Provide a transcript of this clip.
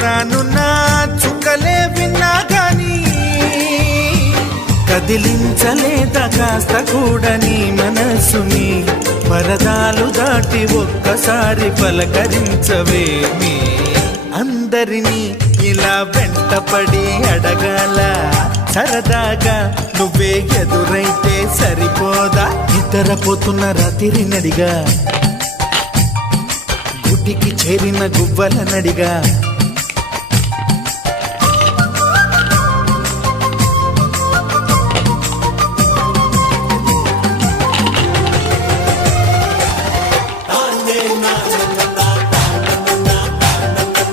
రానున్న చుక్కలే విన్నా గాని కదిలించలేదా కాస్త కూడా నీ మనసుని పరదాలు దాటి ఒక్కసారి పలకరించవేమి అందరినీ ఇలా వెంటపడి అడగాల సరదాగా నువ్వే ఎదురైతే సరిపోదా నిద్రపోతున్న రాత్రి నడిగా గుడికి చేరిన గువ్వల నడిగా